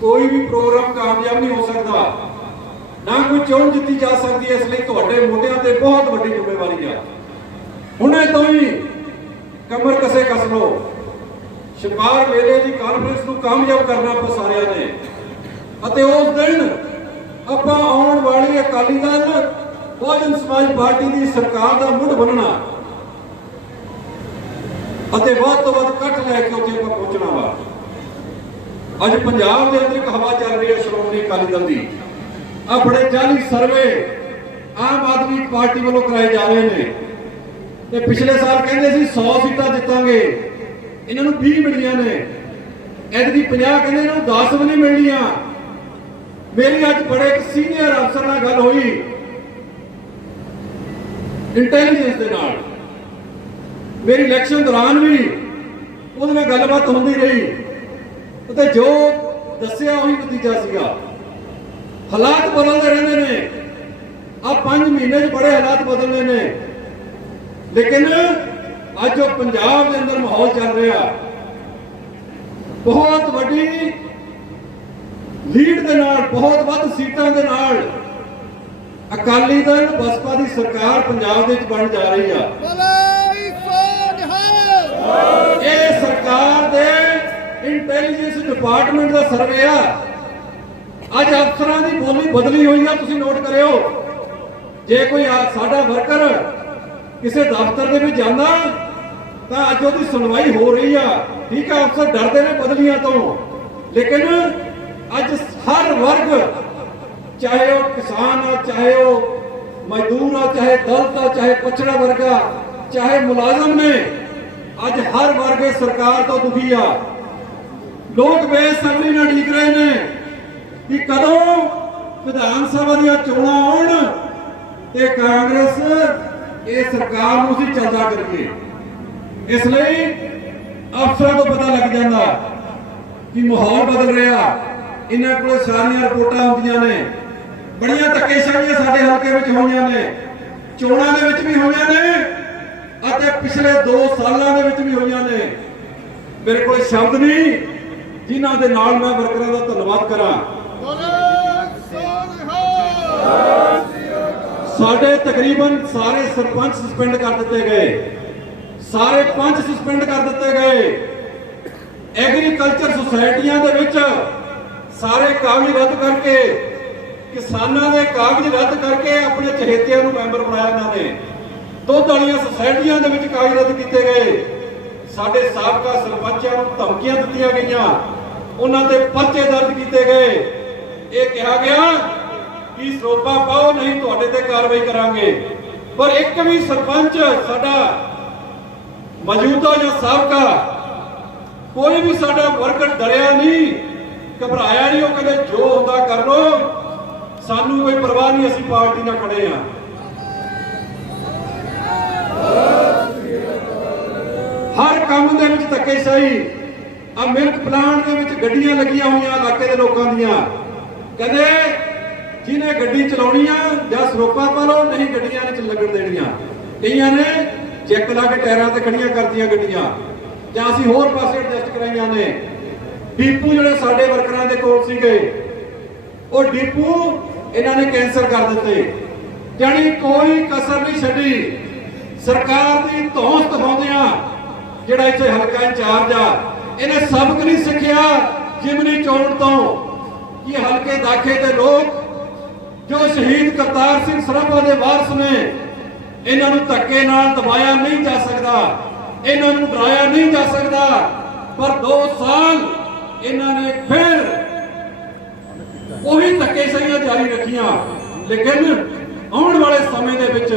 कोई भी प्रोग्राम कामयाब नहीं हो सकता, ना कोई चोण जीती जा सकती है। इसलिए तुहाडे मोढियां ते बहुत बड़ी जिम्मेवारी है। हुणे तो ही कमर कसे कस लो, छपार मेले की कॉन्फ्रेंस को कामयाब करना आपां सारिआं ने, अते उस दिन आपां आउण वाली अकाली दल बहुजन समाज पार्टी की सरकार का मुढ़ बनना अते वध तो वध इकट्ठ लैके उत्थे आपां पहुंचना वा। अज पंजाब के अंदर एक हवा चल रही है श्रोमणी अकाली दल की, अपने 40 सर्वे आम आदमी पार्टी वालों कराए जा रहे हैं। पिछले साल कहते 100 सीटां जितांगे, इन्होंने 20 मिलियां ने, ऐतकी 50 कहते इन्होंने 10 भी नहीं मिलनियां। मेरी अज बड़े एक सीनियर अफसर नाल गल हुई इंटैलीजेंस दे नाल, मेरी इलैक्शन दौरान भी उहदे नाल गलबात होंदी रही, तो जो दस्सिया उही नतीजा सीगा। हालात बदलते रहते हैं, अब 5 महीने बड़े हालात बदलने ने, लेकिन अज जो पंजाब के अंदर माहौल चल रहा, बहुत बड़ी लीड के नाल, बहुत वध सीटां के नाल अकाली दल बसपा की सरकार पंजाब दे विच बन जा रही है। ये सरकार दे इंटैलीजेंस डिपार्टमेंट का सर्वे आ, अज अफसरां की बोली बदली हुई है। तुसीं नोट करियो, जे कोई साडा वर्कर किसी दफ्तर के जाना तो अज उसकी सुनवाई हो रही है, ठीक है, अफसर डरते हैं बदलियां तो, लेकिन अज हर वर्ग, चाहे वह किसान आ, चाहे वह मजदूर आ, चाहे दलित आ, चाहे पछड़ा वर्ग आ, चाहे मुलाजम ने, अज हर वर्ग सरकार तो दुखी आ। लोग बेसब्री नाल उड़ीक रहे हैं कि कदों ਵਿਧਾਨ ਸਭਾ ਦੀਆਂ ਚੋਣਾਂ ਆਉਣ ਤੇ ਕਾਂਗਰਸ ਇਹ ਸਰਕਾਰ ਨੂੰ ਅਸੀਂ ਚੱਲਦਾ ਕਰੀਏ। ਇਸ ਲਈ ਅਫਸਰਾਂ ਤੋਂ ਪਤਾ ਲੱਗ ਜਾਂਦਾ ਕਿ ਮਾਹੌਲ ਬਦਲ ਰਿਹਾ। ਇਹਨਾਂ ਕੋਲ ਸਾਰੀਆਂ ਰਿਪੋਰਟਾਂ ਹੁੰਦੀਆਂ ਨੇ। ਬੜੀਆਂ ਧੱਕੇਸ਼ਾਹੀਆਂ ਸਾਡੇ ਹਲਕੇ ਵਿੱਚ ਹੋਈਆਂ ਨੇ, ਚੋਣਾਂ ਦੇ ਵਿੱਚ ਵੀ ਹੋਈਆਂ ਨੇ ਅਤੇ ਪਿਛਲੇ 2 ਸਾਲਾਂ ਦੇ ਵਿੱਚ ਵੀ ਹੋਈਆਂ ਨੇ। ਮੇਰੇ ਕੋਲ ਸ਼ਬਦ ਨਹੀਂ ਜਿਨ੍ਹਾਂ ਦੇ ਨਾਲ ਮੈਂ ਵਰਕਰਾਂ ਦਾ ਧੰਨਵਾਦ ਕਰਾਂ। ਸਾਡੇ ਤਕਰੀਬਨ ਸਾਰੇ ਸਰਪੰਚ ਸਸਪੈਂਡ ਕਰ ਦਿੱਤੇ ਗਏ, ਸਾਰੇ ਪੰਚ ਸਸਪੈਂਡ ਕਰ ਦਿੱਤੇ ਗਏ। ਐਗਰੀਕਲਚਰ ਸੁਸਾਇਟੀਆਂ ਦੇ ਵਿੱਚ ਸਾਰੇ ਕਾਗਜ਼ ਰੱਦ ਕਰਕੇ, ਕਿਸਾਨਾਂ ਦੇ ਕਾਗਜ਼ ਰੱਦ ਕਰਕੇ ਆਪਣੇ ਚਹੇਤਿਆਂ ਨੂੰ ਮੈਂਬਰ ਬਣਾਇਆ ਇਹਨਾਂ ਨੇ। ਦੁੱਧ ਵਾਲੀਆਂ ਸੁਸਾਇਟੀਆਂ ਦੇ ਵਿੱਚ ਕਾਗਜ਼ ਰੱਦ ਕੀਤੇ ਗਏ। ਸਾਡੇ ਸਾਬਕਾ ਸਰਪੰਚਾਂ ਨੂੰ ਧਮਕੀਆਂ ਦਿੱਤੀਆਂ ਗਈਆਂ, ਉਹਨਾਂ ਤੇ ਪਰਚੇ ਦਰਜ ਕੀਤੇ ਗਏ। ਇਹ ਕਿਹਾ ਗਿਆ ਕਿ ਸਰੋਪਾ ਪਾਓ ਨਹੀਂ ਤੁਹਾਡੇ ਤੇ ਕਾਰਵਾਈ ਕਰਾਂਗੇ। ਪਰ ਇੱਕ ਵੀ ਸਰਪੰਚ ਸਾਡਾ ਮੌਜੂਦਾ ਜਾਂ ਸਾਬਕਾ ਕੋਈ ਵੀ ਸਾਡਾ ਵਰਕਰ ਡਰਿਆ ਨਹੀਂ, ਘਬਰਾਇਆ ਨਹੀਂ। ਉਹ ਕਹਿੰਦੇ ਜੋ ਹੁੰਦਾ ਕਰ ਲੋ, ਸਾਨੂੰ ਕੋਈ ਪਰਵਾਹ ਨਹੀਂ, ਅਸੀਂ ਪਾਰਟੀ ਨਾਲ ਖੜੇ ਆ। ਹਰ ਕੰਮ ਦੇ ਵਿੱਚ ਧੱਕੇਸ਼ਾਹੀ। ਆ ਮਿਲਕ ਪਲਾਂਟ ਦੇ ਵਿੱਚ ਗੱਡੀਆਂ ਲੱਗੀਆਂ ਹੋਈਆਂ ਇਲਾਕੇ ਦੇ ਲੋਕਾਂ ਦੀਆਂ। ਕਹਿੰਦੇ ਜਿਹਨੇ ਗੱਡੀ ਚਲਾਉਣੀ ਆ ਜਾਂ ਸਰੋਪਾ ਪਾ ਲਓ, ਨਹੀਂ ਗੱਡੀਆਂ ਨਹੀਂ ਲੱਗਣ ਦੇਣੀਆਂ। ਕਈਆਂ ਨੇ ਚੈੱਕ ਲਾ ਕੇ ਟਾਇਰਾਂ ਤੇ ਖੜੀਆਂ ਕਰਦੀਆਂ ਗੱਡੀਆਂ, ਜਾਂ ਅਸੀਂ ਹੋਰ ਪਾਸੇ ਐਡਜਸਟ ਕਰਾਈਆਂ ਨੇ। ਡੀਪੂ ਜਿਹੜੇ ਸਾਡੇ ਵਰਕਰਾਂ ਦੇ ਕੋਲ ਸੀਗੇ, ਉਹ ਡੀਪੂ ਇਹਨਾਂ ਨੇ ਕੈਂਸਲ ਕਰ ਦਿੱਤੇ। ਜਾਣੀ ਕੋਈ ਕਸਰ ਨਹੀਂ ਛੱਡੀ। ਸਰਕਾਰ ਦੀ ਧੌਂਸ ਦਿਖਾਉਂਦਿਆਂ ਜਿਹੜਾ ਇੱਥੇ ਹਲਕਾ ਇੰਚਾਰਜ ਆ, ਇਹਨੇ ਸਬਕ ਨਹੀਂ ਸਿੱਖਿਆ ਜਿਮਨੀ ਚੋਣ ਤੋਂ ਕਿ ਹਲਕੇ ਦਾਖੇ ਦੇ ਲੋਕ ਜੋ ਸ਼ਹੀਦ ਕਰਤਾਰ ਸਿੰਘ ਸਰਾਭਾ ਦੇ ਵਾਰਸ ਨੇ, ਇਹਨਾਂ ਨੂੰ ਧੱਕੇ ਨਾਲ ਦਬਾਇਆ ਨਹੀਂ ਜਾ ਸਕਦਾ, ਇਹਨਾਂ ਨੂੰ ਡਰਾਇਆ ਨਹੀਂ ਜਾ ਸਕਦਾ। ਪਰ 2 ਸਾਲ ਇਹਨਾਂ ਨੇ ਫਿਰ ਉਹੀ ਧੱਕੇਸ਼ਾਹੀਆਂ ਜਾਰੀ ਰੱਖੀਆਂ। ਲੇਕਿਨ ਆਉਣ ਵਾਲੇ ਸਮੇਂ ਦੇ ਵਿੱਚ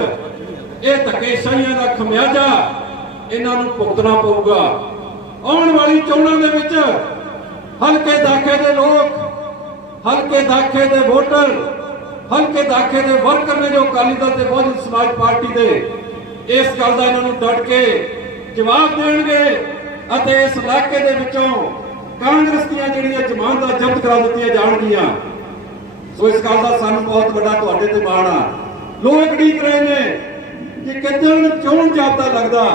ਇਹ ਧੱਕੇਸ਼ਾਹੀਆਂ ਦਾ ਖਮਿਆਜਾ ਇਹਨਾਂ ਨੂੰ ਭੁਗਤਣਾ ਪਊਗਾ। ਆਉਣ ਵਾਲੀ ਚੋਣਾਂ ਦੇ ਵਿੱਚ ਹਲਕੇ ਦਾਖੇ ਦੇ ਲੋਕ, ਹਲਕੇ ਦਾਖੇ ਦੇ ਵੋਟਰ, ਹਲਕੇ ਦਾਖੇ ਦੇ ਵਰਕਰ ਨੇ ਜੋ ਅਕਾਲੀ ਦਲ ਤੇ ਬਹੁਜਨ ਸਮਾਜ ਪਾਰਟੀ ਦੇ, ਇਸ ਗੱਲ ਦਾ ਇਹਨਾਂ ਨੂੰ ਡਟ ਕੇ ਜਵਾਬ ਦੇਣਗੇ ਅਤੇ ਇਸ ਇਲਾਕੇ ਦੇ ਵਿੱਚੋਂ ਕਾਂਗਰਸ ਦੀਆਂ ਜਿਹੜੀਆਂ ਜ਼ਮਾਨਤਾਂ ਜ਼ਬਤ ਕਰਾ ਦਿੱਤੀਆਂ ਜਾਣਗੀਆਂ। ਸੋ ਇਸ ਗੱਲ ਦਾ ਸਾਨੂੰ ਬਹੁਤ ਵੱਡਾ ਤੁਹਾਡੇ ਤੇ ਮਾਣ ਆ। ਲੋਕ ਉਡੀਕ ਰਹੇ ਨੇ ਕਿ ਕਿੱਦਣ ਚੋਣ ਜਾਬਤਾ ਲੱਗਦਾ।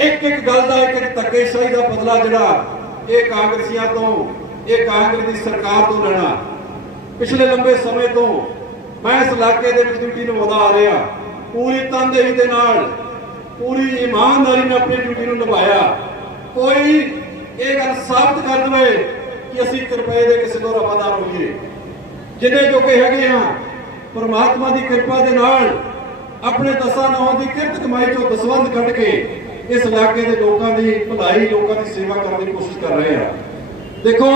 ਇੱਕ ਇੱਕ ਗੱਲ ਦਾ, ਇੱਕ ਇੱਕ ਧੱਕੇਸ਼ਾਹੀ ਦਾ ਬਦਲਾ ਜਿਹੜਾ ਇਹ ਕਾਂਗਰਸੀਆਂ ਤੋਂ, ਇਹ ਕਾਂਗਰਸ ਦੀ ਸਰਕਾਰ ਤੋਂ ਲੈਣਾ। ਪਿਛਲੇ ਲੰਬੇ ਸਮੇਂ ਤੋਂ ਮੈਂ ਇਸ ਇਲਾਕੇ ਦੇ ਵਿੱਚ ਡਿਊਟੀ ਨਿਭਾਉਂਦਾ ਆ ਰਿਹਾ। ਪੂਰੀ ਤਨਦੇਹੀ ਦੇ ਨਾਲ, ਪੂਰੀ ਇਮਾਨਦਾਰੀ ਨਾਲ ਆਪਣੀ ਡਿਊਟੀ ਨੂੰ ਨਿਭਾਇਆ। ਕੋਈ ਇਹ ਗੱਲ ਸਾਬਤ ਕਰ ਦਵੇ ਕਿ ਅਸੀਂ 1 ਰੁਪਏ ਦੇ ਕਿਸੇ ਤੋਂ ਰਵਾਦਾਰ ਹੋਈਏ। ਜਿੰਨੇ ਜੋਗੇ ਹੈਗੇ ਆ, ਪਰਮਾਤਮਾ ਦੀ ਕਿਰਪਾ ਦੇ ਨਾਲ ਆਪਣੇ 10 ਦੀ ਕਿਰਤ ਕਮਾਈ ਚੋਂ ਦਸਵੰਧ ਕੱਢ ਕੇ ਇਸ ਇਲਾਕੇ ਦੇ ਲੋਕਾਂ ਦੀ ਭਲਾਈ, ਲੋਕਾਂ ਦੀ ਸੇਵਾ ਕਰਨ ਦੀ ਕੋਸ਼ਿਸ਼ ਕਰ ਰਹੇ ਆ। ਦੇਖੋ,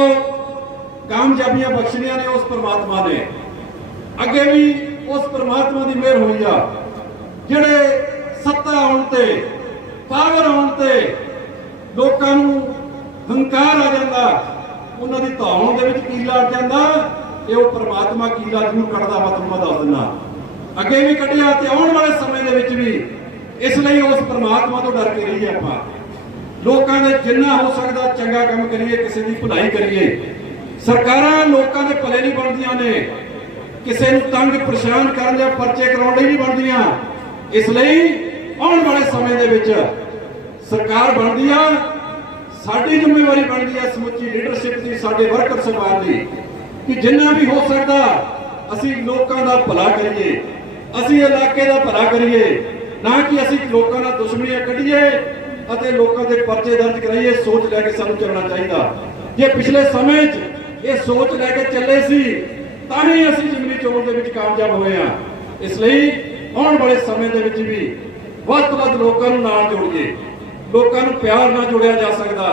ਕਾਮਯਾਬੀਆਂ ਬਖਸ਼ਣੀਆਂ ਨੇ ਉਸ ਪਰਮਾਤਮਾ ਨੇ। ਅੱਗੇ ਵੀ ਉਸ ਪਰਮਾਤਮਾ ਦੀ ਮਿਹਰ ਹੋਈ ਆ। ਜਿਹੜੇ ਸੱਤਾ ਆਉਣ ਤੇ, ਪਾਵਰ ਆਉਣ ਤੇ ਲੋਕਾਂ ਨੂੰ ਹੰਕਾਰ ਆ ਜਾਂਦਾ, ਉਹਨਾਂ ਦੀ ਧੌਣ ਦੇ ਵਿੱਚ ਕੀਲਾ ਅੜ ਜਾਂਦਾ। ਇਹ ਉਹ ਪਰਮਾਤਮਾ ਕੀਲਾ ਜ਼ਰੂਰ ਕੱਢਦਾ, ਮੈਂ ਤੁਹਾਨੂੰ ਦੱਸ ਦਿੰਦਾ। ਅੱਗੇ ਵੀ ਕੱਢਿਆ ਤੇ ਆਉਣ ਵਾਲੇ ਸਮੇਂ ਦੇ ਵਿੱਚ ਵੀ। ਇਸ ਲਈ ਉਸ ਪਰਮਾਤਮਾ ਤੋਂ ਡਰ ਕੇ ਰਹੀਏ। ਆਪਾਂ ਲੋਕਾਂ ਦੇ ਜਿੰਨਾ ਹੋ ਸਕਦਾ ਚੰਗਾ ਕੰਮ ਕਰੀਏ, ਕਿਸੇ ਦੀ ਭਲਾਈ ਕਰੀਏ। ਸਰਕਾਰਾਂ ਲੋਕਾਂ ਦੇ ਭਲੇ ਨਹੀਂ ਬਣਦੀਆਂ ਨੇ, ਕਿਸੇ ਨੂੰ ਤੰਗ ਪਰੇਸ਼ਾਨ ਕਰਨ ਜਾਂ ਪਰਚੇ ਕਰਾਉਣ ਲਈ ਨਹੀਂ ਬਣਦੀਆਂ। ਇਸ ਲਈ ਆਉਣ ਵਾਲੇ ਸਮੇਂ ਦੇ ਵਿੱਚ ਸਰਕਾਰ ਬਣਦੀ ਆ, ਸਾਡੀ ਜ਼ਿੰਮੇਵਾਰੀ ਬਣਦੀ ਆ ਸਮੁੱਚੀ ਲੀਡਰਸ਼ਿਪ ਦੀ, ਸਾਡੇ ਵਰਕਰ ਸਭਾ ਦੀ, ਕਿ ਜਿੰਨਾ ਵੀ ਹੋ ਸਕਦਾ ਅਸੀਂ ਲੋਕਾਂ ਦਾ ਭਲਾ ਕਰੀਏ, ਅਸੀਂ ਇਲਾਕੇ ਦਾ ਭਲਾ ਕਰੀਏ। ਨਾ ਕਿ ਅਸੀਂ ਲੋਕਾਂ ਨਾਲ ਦੁਸ਼ਮਣੀਆਂ ਕੱਢੀਏ ਅਤੇ ਲੋਕਾਂ ਦੇ ਪਰਚੇ ਦਰਜ ਕਰਾਈਏ। ਸੋਚ ਲੈ ਕੇ ਸਾਨੂੰ ਚੱਲਣਾ ਚਾਹੀਦਾ। ਜੇ ਪਿਛਲੇ ਸਮੇਂ 'ਚ ਇਹ ਸੋਚ ਲੈ ਕੇ ਚੱਲੇ ਸੀ ਤਾਂ ਹੀ ਅਸੀਂ ਜ਼ਿਮਨੀ ਚੋਣ ਦੇ ਵਿੱਚ ਕਾਮਯਾਬ ਹੋਏ ਆ। ਇਸ ਲਈ ਆਉਣ ਵਾਲੇ ਸਮੇਂ ਦੇ ਵਿੱਚ ਵੀ ਵੱਧ ਤੋਂ ਵੱਧ ਲੋਕਾਂ ਨੂੰ ਨਾਲ ਜੋੜੀਏ। ਲੋਕਾਂ ਨੂੰ ਪਿਆਰ ਨਾਲ ਜੋੜਿਆ ਜਾ ਸਕਦਾ,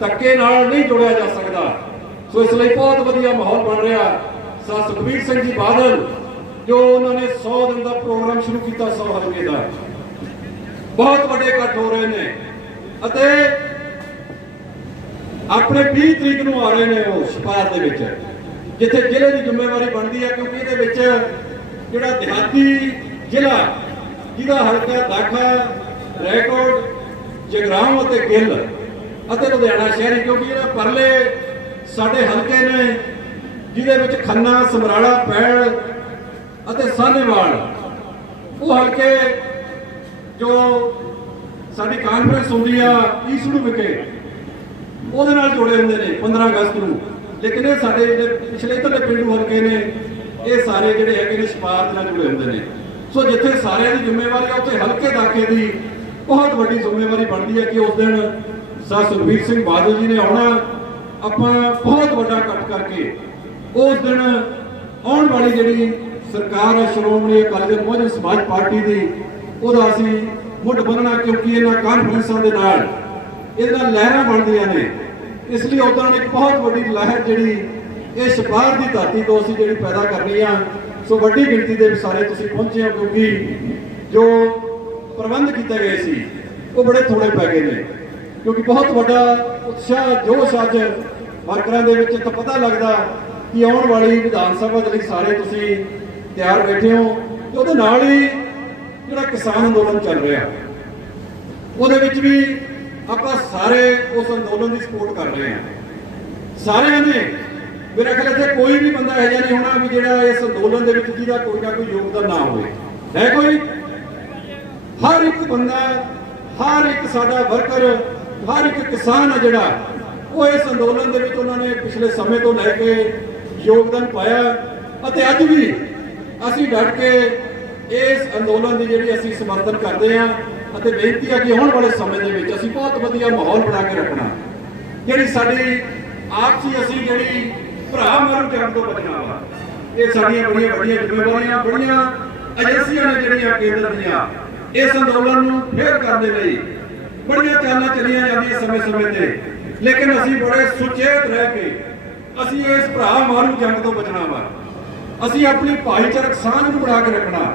ਧੱਕੇ ਨਾਲ ਨਹੀਂ ਜੋੜਿਆ ਜਾ ਸਕਦਾ। ਸੋ ਇਸ ਲਈ ਬਹੁਤ ਵਧੀਆ ਮਾਹੌਲ ਬਣ ਰਿਹਾ। ਸਰ ਸੁਖਬੀਰ ਸਿੰਘ ਜੀ ਬਾਦਲ ਜੋ ਉਹਨਾਂ ਨੇ 100 ਦਿਨ ਦਾ ਪ੍ਰੋਗਰਾਮ ਸ਼ੁਰੂ ਕੀਤਾ 100 ਹਲਕੇ ਦਾ, ਬਹੁਤ ਵੱਡੇ ਇਕੱਠ ਹੋ ਰਹੇ ਨੇ ਅਤੇ ਆਪਣੇ 20 ਤਰੀਕ ਨੂੰ ਆ ਰਹੇ ਨੇ ਉਹ ਸ਼ਪਾਰ ਦੇ ਵਿੱਚ। ਜਿੱਥੇ ਜ਼ਿਲ੍ਹੇ ਦੀ ਜ਼ਿੰਮੇਵਾਰੀ ਬਣਦੀ ਹੈ, ਕਿਉਂਕਿ ਇਹਦੇ ਵਿੱਚ ਜਿਹੜਾ ਦਿਹਾਤੀ ਜ਼ਿਲ੍ਹਾ ਜਿਹਦਾ ਹਲਕਾ ਦਾਖਾ, ਰੈਕੋਰਡ, ਜਗਰਾਉਂ ਅਤੇ ਗਿੱਲ ਅਤੇ ਲੁਧਿਆਣਾ ਸ਼ਹਿਰੀ, ਕਿਉਂਕਿ ਇਹਨਾਂ ਪਰਲੇ ਸਾਡੇ ਹਲਕੇ ਨੇ ਜਿਹਦੇ ਵਿੱਚ ਖੰਨਾ, ਸਮਰਾਲਾ, ਪੈਲ ਅਤੇ ਸਾਹਨੇਵਾਲ, ਉਹ ਹਲਕੇ ਜੋ ਸਾਡੀ ਕਾਨਫਰੰਸ ਹੁੰਦੀ ਆ ਈਸੜੂ ਵਿਖੇ ਉਹਦੇ ਨਾਲ ਜੁੜੇ ਹੁੰਦੇ ਨੇ 15 ਅਗਸਤ ਨੂੰ। ਲੇਕਿਨ ਇਹ ਸਾਡੇ ਜਿਹੜੇ ਪਿਛਲੇ ਇੱਧਰਲੇ ਪਿੰਡੂ ਹਲਕੇ ਨੇ, ਇਹ ਸਾਰੇ ਜਿਹੜੇ ਹੈਗੇ ਨੇ ਛਪਾਰ ਨਾਲ ਜੁੜੇ ਹੁੰਦੇ ਨੇ। ਸੋ ਜਿੱਥੇ ਸਾਰਿਆਂ ਦੀ ਜ਼ਿੰਮੇਵਾਰੀ ਆ, ਉੱਥੇ ਹਲਕੇ ਦਾਖੇ ਦੀ ਬਹੁਤ ਵੱਡੀ ਜ਼ਿੰਮੇਵਾਰੀ ਬਣਦੀ ਹੈ ਕਿ ਉਸ ਦਿਨ ਸਰ ਸੁਖਬੀਰ ਸਿੰਘ ਬਾਦਲ ਜੀ ਨੇ ਆਉਣਾ। ਆਪਾਂ ਬਹੁਤ ਵੱਡਾ ਇਕੱਠ ਕਰਕੇ ਉਸ ਦਿਨ ਆਉਣ ਵਾਲੀ ਜਿਹੜੀ ਸਰਕਾਰ ਹੈ ਸ਼੍ਰੋਮਣੀ ਅਕਾਲੀ ਦਲ ਬਹੁਜਨ ਸਮਾਜ ਪਾਰਟੀ ਦੀ, ਉਹਦਾ ਅਸੀਂ ਮੁੱਢ ਬੰਨਣਾ, ਕਿਉਂਕਿ ਇਹਨਾਂ ਕਾਨਫਰੰਸਾਂ ਦੇ ਨਾਲ ਇਹਦਾ ਲਹਿਰਾਂ ਬਣਦੀਆਂ ਨੇ। ਇਸ ਲਈ ਉਦੋਂ ਇੱਕ ਬਹੁਤ ਵੱਡੀ ਲਹਿਰ ਜਿਹੜੀ ਇਹ ਛਪਾਰ ਦੀ ਧਰਤੀ ਤੋਂ ਅਸੀਂ ਜਿਹੜੀ ਪੈਦਾ ਕਰਨੀ ਆ। ਸੋ ਵੱਡੀ ਗਿਣਤੀ ਦੇ ਵਿੱਚ ਸਾਰੇ ਤੁਸੀਂ ਪਹੁੰਚੇ ਹੋ, ਕਿਉਂਕਿ ਜੋ ਪ੍ਰਬੰਧ ਕੀਤੇ ਗਏ ਸੀ ਉਹ ਬੜੇ ਥੋੜੇ ਪੈ ਗਏ ਨੇ, ਕਿਉਂਕਿ ਬਹੁਤ ਵੱਡਾ ਉਤਸ਼ਾਹ ਜੋਸ਼ ਅੱਜ ਵਰਕਰਾਂ ਦੇ ਵਿੱਚ ਤਾਂ ਪਤਾ ਲੱਗਦਾ ਕਿ ਆਉਣ ਵਾਲੀ ਵਿਧਾਨ ਸਭਾ ਦੇ ਲਈ ਸਾਰੇ ਤੁਸੀਂ ਤਿਆਰ ਬੈਠੇ ਹੋ। ਤੇ ਉਹਦੇ ਨਾਲ ਹੀ ਜਿਹੜਾ ਕਿਸਾਨ ਅੰਦੋਲਨ ਚੱਲ ਰਿਹਾ, ਉਹਦੇ ਵਿੱਚ ਵੀ ਆਪਾਂ ਸਾਰੇ ਉਸ ਅੰਦੋਲਨ ਦੀ ਸਪੋਰਟ ਕਰ ਰਹੇ ਹਾਂ। ਸਾਰਿਆਂ ਨੇ, ਮੇਰਾ ਖਿਆਲ ਇੱਥੇ ਕੋਈ ਵੀ ਬੰਦਾ ਇਹੋ ਜਿਹਾ ਨਹੀਂ ਹੋਣਾ ਵੀ ਜਿਹੜਾ ਇਸ ਅੰਦੋਲਨ ਦੇ ਵਿੱਚ ਜਿਹਦਾ ਕੋਈ ਨਾ ਕੋਈ ਯੋਗਦਾਨ ਨਾ ਹੋਵੇ। ਹੈ ਕੋਈ? ਹਰ ਇੱਕ ਬੰਦਾ, ਹਰ ਇੱਕ ਸਾਡਾ ਵਰਕਰ, ਹਰ ਇੱਕ ਕਿਸਾਨ ਹੈ ਜਿਹੜਾ, ਉਹ ਇਸ ਅੰਦੋਲਨ ਦੇ ਵਿੱਚ ਉਹਨਾਂ ਨੇ ਪਿਛਲੇ ਸਮੇਂ ਤੋਂ ਲੈ ਕੇ ਯੋਗਦਾਨ ਪਾਇਆ ਅਤੇ ਅੱਜ ਵੀ ਅਸੀਂ ਡਟ ਕੇ ਇਸ ਅੰਦੋਲਨ ਦੀ ਜਿਹੜੀ ਅਸੀਂ ਸਮਰਥਨ ਕਰਦੇ ਹਾਂ ਅਤੇ ਬੇਨਤੀ ਹੈ ਕਿ ਆਉਣ ਵਾਲੇ ਸਮੇਂ ਦੇ ਵਿੱਚ ਅਸੀਂ ਬਹੁਤ ਵਧੀਆ ਮਾਹੌਲ ਬਣਾ ਕੇ ਰੱਖਣਾ। ਜਿਹੜੀ ਸਾਡੀ ਆਪਸੀ ਅਸੀਂ ਜਿਹੜੀ ਭਰਾ ਮਾਰੂ ਜੰਗ ਤੋਂ ਬਚਣਾ ਵਾ, ਇਹ ਸਾਡੀਆਂ ਬੜੀਆਂ ਵੱਡੀਆਂ ਜ਼ਿੰਮੇਵਾਰੀਆਂ, ਬੜੀਆਂ ਏਜੰਸੀਆਂ ਨੇ ਜਿਹੜੀਆਂ ਕੇਂਦਰ ਦੀਆਂ ਇਸ ਅੰਦੋਲਨ ਨੂੰ ਫੇਰ ਕਰਨ ਦੇ ਲਈ ਬੜੀਆਂ ਚਾਲਾਂ ਚੱਲੀਆਂ ਜਾਂਦੀਆਂ ਸਮੇਂ-ਸਮੇਂ ਤੇ, ਲੇਕਿਨ ਅਸੀਂ ਬੜੇ ਸੁਚੇਤ ਰਹਿ ਕੇ ਅਸੀਂ ਇਸ ਭਰਾ ਮਾਰੂ ਜੰਗ ਤੋਂ ਬਚਣਾ ਵਾ। ਅਸੀਂ ਆਪਣੀ ਭਾਈਚਾਰਕ ਸਾਂਝ ਨੂੰ ਬਣਾ ਕੇ ਰੱਖਣਾ।